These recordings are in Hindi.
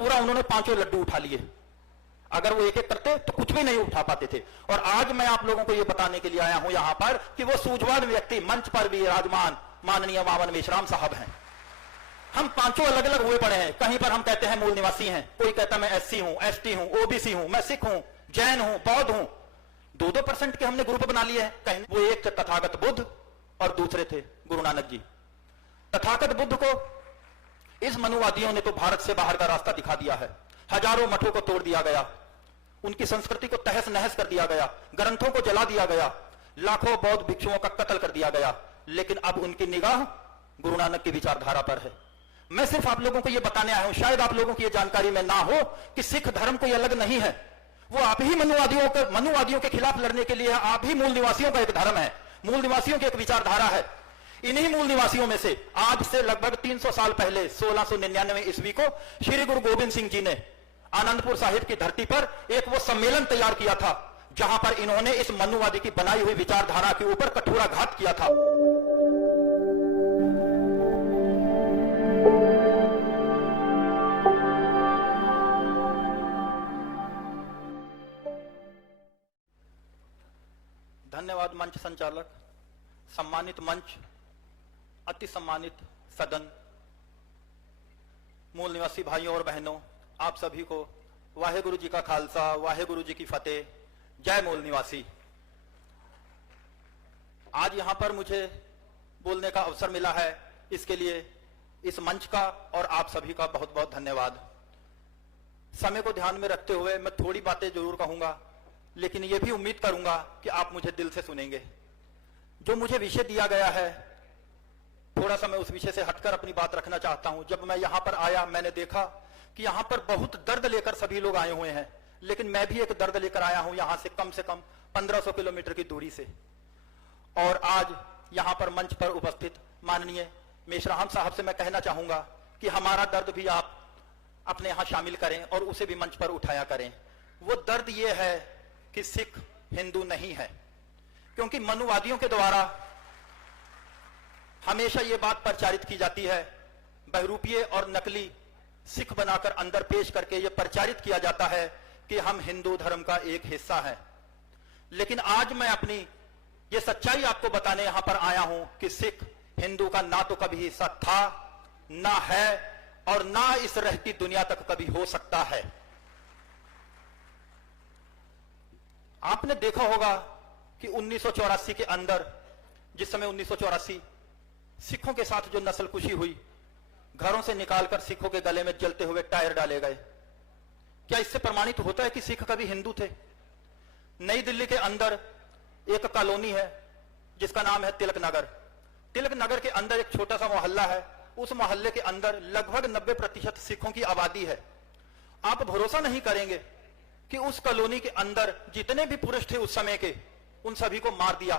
पूरा उन्होंने 5 लड्डू उठा लिए। अगर वो एक एक करते तो कुछ भी नहीं उठा पाते थे। और आज मैं आप लोगों को यह बताने के लिए आया हूं यहां पर कि वो सूझवान व्यक्ति मंच पर भी विराजमान माननीय मावन मेश्राम साहब हैं। हम 5 अलग अलग हुए पड़े हैं। कहीं पर हम कहते हैं मूल निवासी हैं, कोई कहता मैं एससी हूं, एसटी हूं, ओबीसी हूं, मैं सिख हूं, जैन हूं, बौद्ध हूं। 2-2% के हमने ग्रुप बना लिए हैं। कहीं वो एक थे तथागत बुद्ध और दूसरे थे गुरु नानक जी। तथागत बुद्ध को इस मनुवादियों ने तो भारत से बाहर का रास्ता दिखा दिया है। हजारों मठों को तोड़ दिया गया, उनकी संस्कृति को तहस नहस कर दिया गया, ग्रंथों को जला दिया गया, लाखों बौद्ध भिक्षुओं का कत्ल कर दिया गया। लेकिन अब उनकी निगाह गुरु नानक की विचारधारा पर है। मैं सिर्फ आप लोगों को यह बताने आया हूं, शायद आप लोगों की यह जानकारी में ना हो कि सिख धर्म कोई अलग नहीं है। वो आप ही मनुवादियों के खिलाफ लड़ने के लिए, आप ही मूल निवासियों का एक धर्म है, मूल निवासियों की एक विचारधारा है। इन्हीं मूल निवासियों में से आज से लगभग 300 साल पहले 1699 ईस्वी को श्री गुरु गोविंद सिंह जी ने आनंदपुर साहिब की धरती पर एक वो सम्मेलन तैयार किया था, जहां पर इन्होंने इस मनुवादी की बनाई हुई विचारधारा के ऊपर कठोराघात किया था। धन्यवाद मंच संचालक, सम्मानित मंच, अति सम्मानित सदन, मूल निवासी भाइयों और बहनों, आप सभी को वाहेगुरु जी का खालसा, वाहेगुरु जी की फतेह, जय मूल निवासी। आज यहां पर मुझे बोलने का अवसर मिला है, इसके लिए इस मंच का और आप सभी का बहुत बहुत धन्यवाद। समय को ध्यान में रखते हुए मैं थोड़ी बातें जरूर कहूंगा, लेकिन यह भी उम्मीद करूंगा कि आप मुझे दिल से सुनेंगे। जो मुझे विषय दिया गया है, थोड़ा सा मैं उस विषय से हटकर अपनी बात रखना चाहता हूं। जब मैं यहां पर आया, मैंने देखा कि यहां पर बहुत दर्द लेकर सभी लोग आए हुए हैं, लेकिन मैं भी एक दर्द लेकर आया हूं यहां से कम 1500 किलोमीटर की दूरी से। और आज यहां पर मंच पर उपस्थित माननीय मेश्राम साहब से मैं कहना चाहूंगा कि हमारा दर्द भी आप अपने यहां शामिल करें और उसे भी मंच पर उठाया करें। वो दर्द ये है कि सिख हिंदू नहीं है, क्योंकि मनुवादियों के द्वारा हमेशा यह बात प्रचारित की जाती है, बहरूपीय और नकली सिख बनाकर अंदर पेश करके यह प्रचारित किया जाता है कि हम हिंदू धर्म का एक हिस्सा है। लेकिन आज मैं अपनी यह सच्चाई आपको बताने यहां पर आया हूं कि सिख हिंदू का ना तो कभी हिस्सा था, ना है, और ना इस रहती दुनिया तक कभी हो सकता है। आपने देखा होगा कि 1984 के अंदर, जिस समय 1984 सिखों के साथ जो नस्लकुशी हुई, घरों से निकालकर सिखों के गले में जलते हुए टायर डाले गए, क्या इससे प्रमाणित होता है कि सिख कभी हिंदू थे? नई दिल्ली के अंदर एक कॉलोनी है जिसका नाम है तिलक नगर। तिलक नगर के अंदर एक छोटा सा मोहल्ला है, उस मोहल्ले के अंदर लगभग 90% सिखों की आबादी है। आप भरोसा नहीं करेंगे कि उस कॉलोनी के अंदर जितने भी पुरुष थे उस समय के, उन सभी को मार दिया।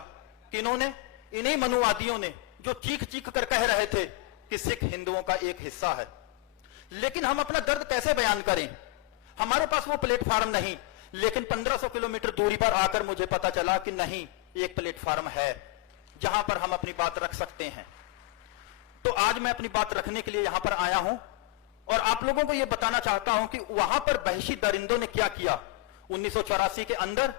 किन्होंने? इन्हीं मनुवादियों ने, जो चीख चीख कर कह रहे थे कि सिख हिंदुओं का एक हिस्सा है। लेकिन हम अपना दर्द कैसे बयान करें? हमारे पास वो प्लेटफार्म नहीं, लेकिन 1500 किलोमीटर दूरी पर आकर मुझे पता चला कि नहीं, एक प्लेटफार्म है जहां पर हम अपनी बात रख सकते हैं। तो आज मैं अपनी बात रखने के लिए यहां पर आया हूं और आप लोगों को यह बताना चाहता हूं कि वहां पर बहशी दरिंदों ने क्या किया। 1984 के अंदर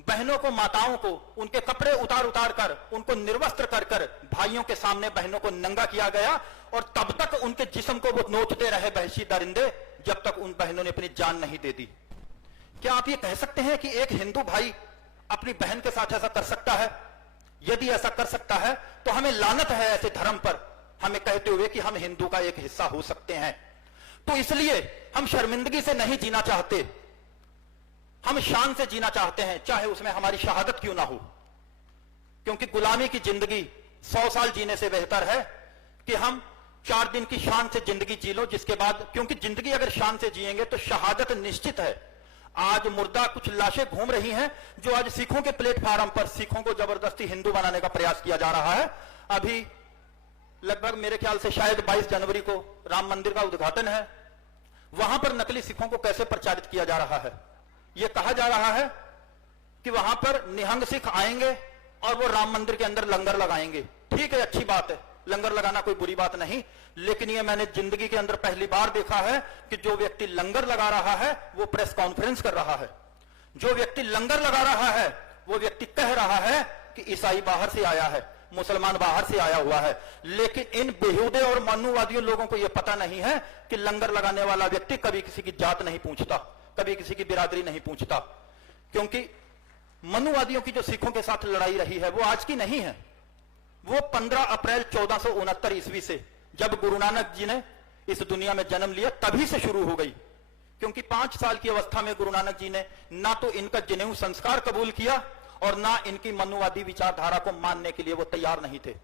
बहनों को, माताओं को उनके कपड़े उतार उतार कर, उनको निर्वस्त्र कर कर भाइयों के सामने बहनों को नंगा किया गया, और तब तक उनके जिस्म को वो नोचते रहे बहशी दरिंदे, जब तक उन बहनों ने अपनी जान नहीं दे दी। क्या आप ये कह सकते हैं कि एक हिंदू भाई अपनी बहन के साथ ऐसा कर सकता है? यदि ऐसा कर सकता है तो हमें लानत है ऐसे धर्म पर, हमें कहते हुए कि हम हिंदू का एक हिस्सा हो सकते हैं। तो इसलिए हम शर्मिंदगी से नहीं जीना चाहते, हम शान से जीना चाहते हैं, चाहे उसमें हमारी शहादत क्यों ना हो। क्योंकि गुलामी की जिंदगी 100 साल जीने से बेहतर है कि हम 4 दिन की शान से जिंदगी जी लो, जिसके बाद, क्योंकि जिंदगी अगर शान से जिएंगे तो शहादत निश्चित है। आज मुर्दा कुछ लाशें घूम रही हैं जो आज सिखों के प्लेटफार्म पर सिखों को जबरदस्ती हिंदू बनाने का प्रयास किया जा रहा है। अभी लगभग मेरे ख्याल से शायद 22 जनवरी को राम मंदिर का उद्घाटन है, वहां पर नकली सिखों को कैसे प्रचारित किया जा रहा है। यह कहा जा रहा है कि वहां पर निहंग सिख आएंगे और वो राम मंदिर के अंदर लंगर लगाएंगे। ठीक है, अच्छी बात है, लंगर लगाना कोई बुरी बात नहीं, लेकिन ये मैंने जिंदगी के अंदर पहली बार देखा है कि जो व्यक्ति लंगर लगा रहा है वो प्रेस कॉन्फ्रेंस कर रहा है। जो व्यक्ति लंगर लगा रहा है वो व्यक्ति कह रहा है कि ईसाई बाहर से आया है, मुसलमान बाहर से आया हुआ है। लेकिन इन बेहुदे और मनुवादियों लोगों को यह पता नहीं है कि लंगर लगाने वाला व्यक्ति कभी किसी की जात नहीं पूछता, कभी किसी की बिरादरी नहीं पूछता, क्योंकि मनुवादियों की जो सिखों के साथ लड़ाई रही है वो आज की नहीं है। वो 15 अप्रैल 1469 ईस्वी से, जब गुरु नानक जी ने इस दुनिया में जन्म लिया, तभी से शुरू हो गई। क्योंकि 5 साल की अवस्था में गुरु नानक जी ने ना तो इनका जनेऊ संस्कार कबूल किया और ना इनकी मनुवादी विचारधारा को मानने के लिए वो तैयार नहीं थे।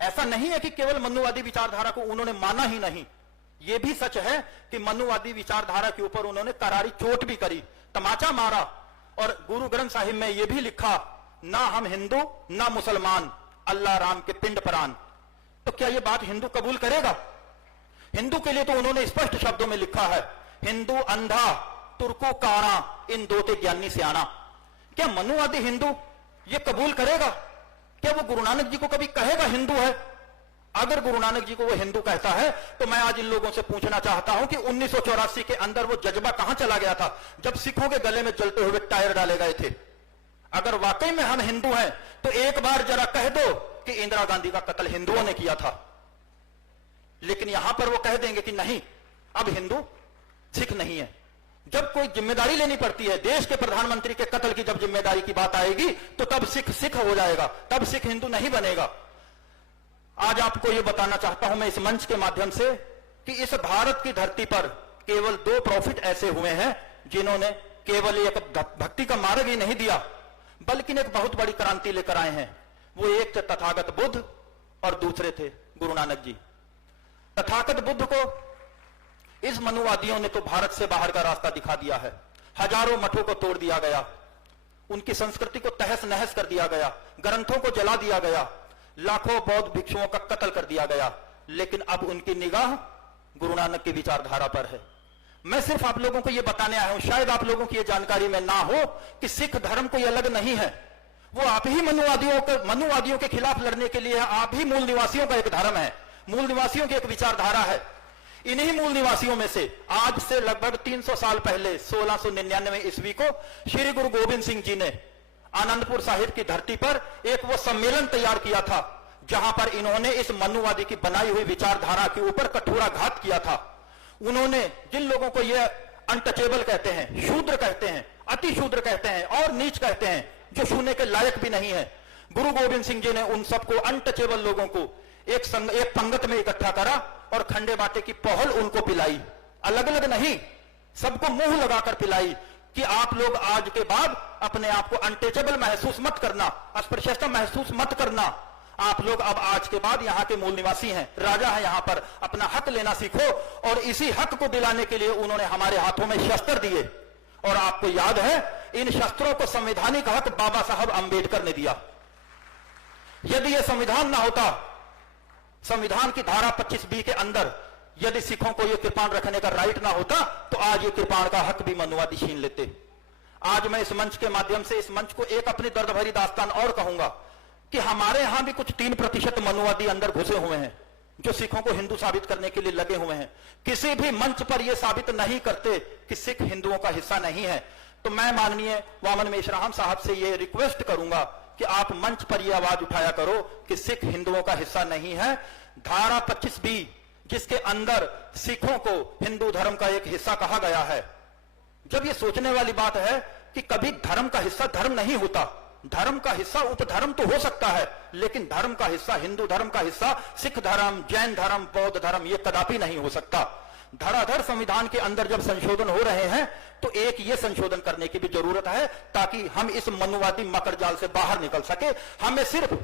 ऐसा नहीं है कि केवल मनुवादी विचारधारा को उन्होंने माना ही नहीं, यह भी सच है कि मनुवादी विचारधारा के ऊपर उन्होंने करारी चोट भी करी, तमाचा मारा। और गुरु ग्रंथ साहिब में यह भी लिखा, ना हम हिंदू ना मुसलमान, अल्लाह राम के पिंड प्राण। तो क्या यह बात हिंदू कबूल करेगा? हिंदू के लिए तो उन्होंने स्पष्ट शब्दों में लिखा है, हिंदू अंधा तुर्को कारा इन दोते ज्ञानी से आना। क्या मनुवादी हिंदू ये कबूल करेगा? क्या वो गुरु नानक जी को कभी कहेगा हिंदू है? अगर गुरु नानक जी को वो हिंदू कहता है तो मैं आज इन लोगों से पूछना चाहता हूं कि 1984 के अंदर वो जज्बा कहां चला गया था जब सिखों के गले में जलते हुए टायर डाले गए थे? अगर वाकई में हम हिंदू हैं तो एक बार जरा कह दो कि इंदिरा गांधी का कत्ल हिंदुओं ने किया था। लेकिन यहां पर वो कह देंगे कि नहीं, अब हिंदू सिख नहीं है। जब कोई जिम्मेदारी लेनी पड़ती है, देश के प्रधानमंत्री के कत्ल की जब जिम्मेदारी की बात आएगी तो तब सिख सिख हो जाएगा, तब सिख हिंदू नहीं बनेगा। आज आपको यह बताना चाहता हूं मैं इस मंच के माध्यम से कि इस भारत की धरती पर केवल 2 प्रॉफिट ऐसे हुए हैं जिन्होंने केवल एक भक्ति का मार्ग ही नहीं दिया बल्कि एक बहुत बड़ी क्रांति लेकर आए हैं। वो एक थे तथागत बुद्ध और दूसरे थे गुरु नानक जी। तथागत बुद्ध को इस मनुवादियों ने तो भारत से बाहर का रास्ता दिखा दिया है। हजारों मठों को तोड़ दिया गया, उनकी संस्कृति को तहस नहस कर दिया गया, ग्रंथों को जला दिया गया, लाखों बौद्ध भिक्षुओं का कत्ल कर दिया गया। लेकिन अब उनकी निगाह गुरु नानक की विचारधारा पर है। मैं सिर्फ आप लोगों को यह बताने आया हूं, शायद आप लोगों की यह जानकारी में ना हो कि सिख धर्म कोई अलग नहीं है। वो आप ही मनुवादियों के खिलाफ लड़ने के लिए आप ही मूल निवासियों का एक धर्म है, मूल निवासियों की एक विचारधारा है। इन्हीं मूल निवासियों में से आज से लगभग 300 साल पहले 1699 ईस्वी को श्री गुरु गोविंद सिंह जी ने आनंदपुर साहिब की धरती पर एक वो सम्मेलन तैयार किया था जहां पर इन्होंने इस मनुवादी की बनाई हुई विचारधारा के ऊपर कठोराघात किया था। उन्होंने जिन लोगों को ये अनटचेबल कहते हैं, शूद्र कहते हैं, अति शूद्र कहते हैं और नीच कहते हैं, जो छूने के लायक भी नहीं है, गुरु गोविंद सिंह जी ने उन सबको, अनटचेबल लोगों को एक पंगत में इकट्ठा करा और खंडे बाटे की पहल उनको पिलाई। अलग अलग नहीं, सबको मुंह लगाकर पिलाई कि आप लोग आज के बाद अपने आप को अनटचेबल महसूस मत करना, अस्पृश्यता महसूस मत करना। आप लोग अब आज के बाद यहां के मूल निवासी हैं, राजा है यहां पर, अपना हक लेना सीखो। और इसी हक को दिलाने के लिए उन्होंने हमारे हाथों में शस्त्र दिए। और आपको याद है, इन शस्त्रों को संवैधानिक हक बाबा साहब अंबेडकर ने दिया। यदि यह संविधान ना होता, संविधान की धारा 25B के अंदर यदि सिखों को यह कृपाण रखने का राइट ना होता तो आज ये कृपाण का हक भी मनुवादी छीन लेते। आज मैं इस मंच के माध्यम से इस मंच को एक अपनी दर्द भरी दास्तान और कहूंगा कि हमारे यहां भी कुछ 3% मनुवादी अंदर घुसे हुए हैं जो सिखों को हिंदू साबित करने के लिए लगे हुए हैं। किसी भी मंच पर यह साबित नहीं करते कि सिख हिंदुओं का हिस्सा नहीं है। तो मैं माननीय वामन मेश्राम साहब से यह रिक्वेस्ट करूंगा कि आप मंच पर यह आवाज उठाया करो कि सिख हिंदुओं का हिस्सा नहीं है। धारा 25B जिसके अंदर सिखों को हिंदू धर्म का एक हिस्सा कहा गया है, जब यह सोचने वाली बात है कि कभी धर्म का हिस्सा धर्म नहीं होता, धर्म का हिस्सा उपधर्म तो हो सकता है, लेकिन धर्म का हिस्सा, हिंदू धर्म का हिस्सा सिख धर्म, जैन धर्म, बौद्ध धर्म ये कदापि नहीं हो सकता। धड़ाधड़ संविधान के अंदर जब संशोधन हो रहे हैं तो एक ये संशोधन करने की भी जरूरत है ताकि हम इस मनुवादी मकड़जाल से बाहर निकल सके। हमें सिर्फ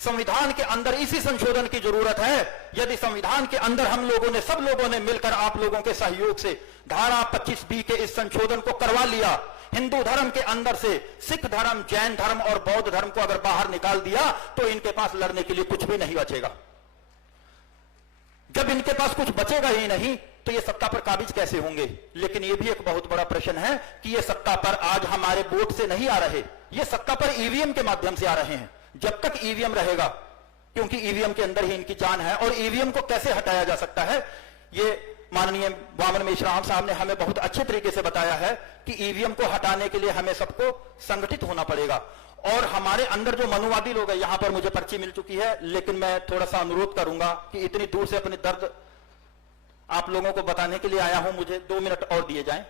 संविधान के अंदर इसी संशोधन की जरूरत है। यदि संविधान के अंदर हम लोगों ने, सब लोगों ने मिलकर आप लोगों के सहयोग से धारा 25B के इस संशोधन को करवा लिया, हिंदू धर्म के अंदर से सिख धर्म, जैन धर्म और बौद्ध धर्म को अगर बाहर निकाल दिया तो इनके पास लड़ने के लिए कुछ भी नहीं बचेगा। जब इनके पास कुछ बचेगा ही नहीं तो ये सत्ता पर काबिज कैसे होंगे? लेकिन ये भी एक बहुत बड़ा प्रश्न है कि ये सत्ता पर आज हमारे वोट से नहीं आ रहे, ये सत्ता पर ईवीएम के माध्यम से आ रहे हैं। जब तक ईवीएम रहेगा, क्योंकि ईवीएम के अंदर ही इनकी जान है। और ईवीएम को कैसे हटाया जा सकता है, ये माननीय वामन मेश्राम साहब ने हमें बहुत अच्छे तरीके से बताया है कि ईवीएम को हटाने के लिए हमें सबको संगठित होना पड़ेगा। और हमारे अंदर जो मनुवादी लोग हैं, यहां पर मुझे पर्ची मिल चुकी है, लेकिन मैं थोड़ा सा अनुरोध करूंगा कि इतनी दूर से अपने दर्द आप लोगों को बताने के लिए आया हूं, मुझे 2 मिनट और दिए जाएं।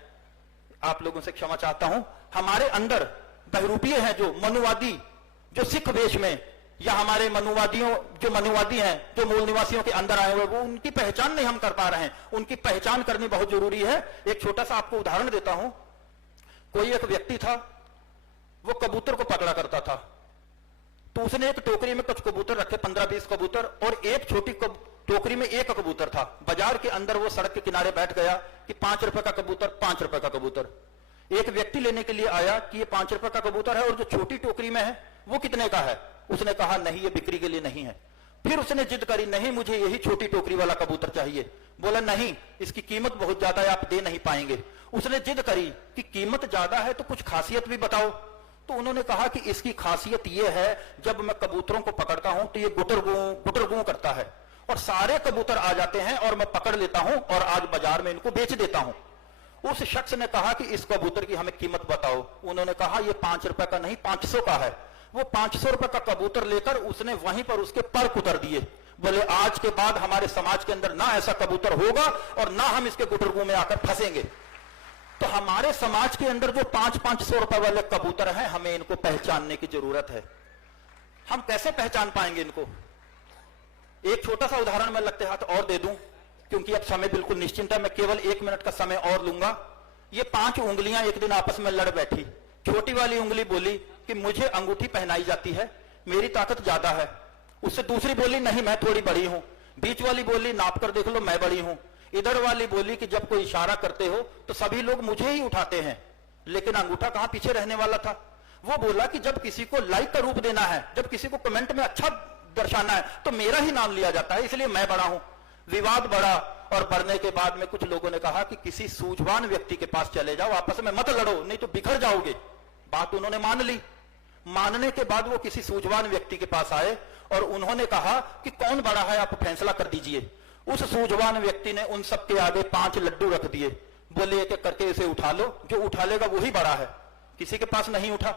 आप लोगों से क्षमा चाहता हूं। हमारे अंदर बहरूपीय हैं, जो मनुवादी, जो सिख वेश में, या हमारे मनुवादियों, जो मनुवादी हैं, जो मूल निवासियों के अंदर आए हुए, वो उनकी पहचान नहीं हम कर पा रहे हैं। उनकी पहचान करनी बहुत जरूरी है। एक छोटा सा आपको उदाहरण देता हूं। कोई एक व्यक्ति था, वो कबूतर को पकड़ा करता था, तो उसने एक टोकरी में कुछ कबूतर रखे, 15-20 कबूतर, और एक छोटी टोकरी में एक कबूतर था। बाजार के अंदर वो सड़क के किनारे बैठ गया कि 5 रुपए का कबूतर, 5 रुपए का कबूतर। एक व्यक्ति लेने के लिए आया कि ये 5 रुपए का कबूतर है, और जो छोटी टोकरी में है वो कितने का है। उसने कहा नहीं, ये बिक्री के लिए नहीं है। फिर उसने जिद करी, नहीं मुझे यही छोटी टोकरी वाला कबूतर चाहिए। बोला नहीं, इसकी कीमत बहुत ज्यादा है, आप दे नहीं पाएंगे। उसने जिद करी कि कीमत ज्यादा है तो कुछ खासियत भी बताओ। तो उन्होंने कहा कि इसकी खासियत यह है, जब मैं कबूतरों को पकड़ता हूं तो ये गुटर गूं करता है, और सारे कबूतर आ जाते हैं और मैं पकड़ लेता हूं और आज बाजार में इनको बेच देता हूं। उस शख्स ने कहा कि इस कबूतर की हमें कीमत बताओ। उन्होंने कहा ये 5 रुपए का नहीं, 500 का है। वो 500 रुपए का कबूतर लेकर उसने वहीं पर उसके पर कुतर दिए। बोले आज के बाद हमारे समाज के अंदर ना ऐसा कबूतर होगा और ना हम इसके गुटरगू में आकर फंसेंगे। तो हमारे समाज के अंदर जो 500 रुपए वाले कबूतर हैं, हमें इनको पहचानने की जरूरत है। हम कैसे पहचान पाएंगे इनको? एक छोटा सा उदाहरण मैं लगते हाथ और दे दूं, क्योंकि अब समय बिल्कुल निश्चिंत है। मैं केवल 1 मिनट का समय और लूंगा। ये 5 उंगलियां एक दिन आपस में लड़ बैठी। छोटी वाली उंगली बोली कि मुझे अंगूठी पहनाई जाती है, मेरी ताकत ज्यादा है। उससे दूसरी बोली नहीं, मैं थोड़ी बड़ी हूं। बीच वाली बोली नाप कर देख लो, मैं बड़ी हूं। इधर वाली बोली कि जब कोई इशारा करते हो तो सभी लोग मुझे ही उठाते हैं, लेकिन अंगूठा कहां पीछे रहने वाला था। वो बोला कि जब किसी को लाइक का रूप देना है, जब किसी को कमेंट में अच्छा दर्शाना है, तो मेरा ही नाम लिया जाता है, इसलिए मैं बड़ा हूं। विवाद बढ़ा, और बढ़ने के बाद में कुछ लोगों ने कहा कि किसी सूझवान व्यक्ति के पास चले जाओ, आपस में मत लड़ो, नहीं तो बिखर जाओगे। बात उन्होंने मान ली। मानने के बाद वो किसी सूझवान व्यक्ति के पास आए और उन्होंने कहा कि कौन बड़ा है, आप फैसला कर दीजिए। उस सूझवान व्यक्ति ने उन सबके आगे 5 लड्डू रख दिए। बोले एक एक करके इसे उठा लो, जो उठा लेगा वही बड़ा है। किसी के पास नहीं उठा।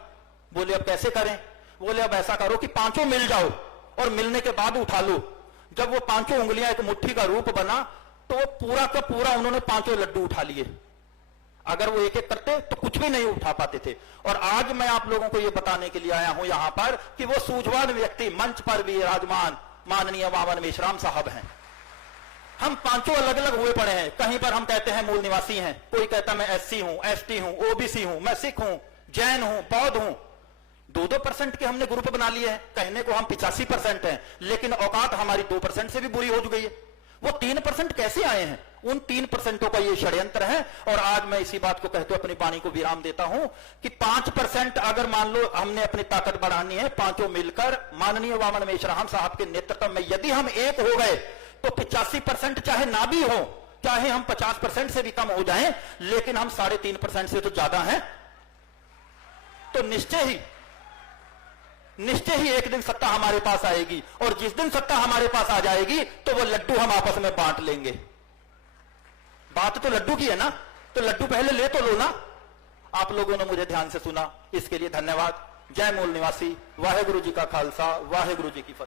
बोले अब कैसे करें? बोले अब ऐसा करो कि 5 मिल जाओ और मिलने के बाद उठा लो। जब वो 5 उंगलियां एक मुट्ठी का रूप बना, तो वो पूरा का पूरा उन्होंने 5 लड्डू उठा लिए। अगर वो एक एक करते तो कुछ भी नहीं उठा पाते थे। और आज मैं आप लोगों को यह बताने के लिए आया हूं यहां पर कि वो सूझवान व्यक्ति मंच पर विराजमान माननीय वामन मेश्राम साहब हैं। हम 5 अलग अलग हुए पड़े हैं। कहीं पर हम कहते हैं मूल निवासी हैं, कोई कहता मैं SC हूं, ST हूं, OBC हूं, मैं सिख हूं, जैन हूं, बौद्ध हूं। 2% के हमने ग्रुप बना लिए हैं। कहने को हम 85% हैं, लेकिन औकात हमारी 2% से भी बुरी हो गई है। वो 3% कैसे आए हैं? उन 3% का ये षड्यंत्र है। और आज मैं इसी बात को कहते हुए अपनी वाणी को विराम देता हूं कि 5% अगर मान लो हमने अपनी ताकत बढ़ानी है, 5 मिलकर माननीय वामन मेश्राम साहब के नेतृत्व में यदि हम एक हो गए तो 85% चाहे ना भी हो, चाहे हम 50% से भी कम हो जाएं, लेकिन हम 3.5% से तो ज्यादा हैं। तो निश्चय ही एक दिन सत्ता हमारे पास आएगी। और जिस दिन सत्ता हमारे पास आ जाएगी तो वो लड्डू हम आपस में बांट लेंगे। बात तो लड्डू की है ना, तो लड्डू पहले ले तो लो ना। आप लोगों ने मुझे ध्यान से सुना, इसके लिए धन्यवाद। जय मूल निवासी। वाहेगुरु जी का खालसा, वाहेगुरु जी की फतेह।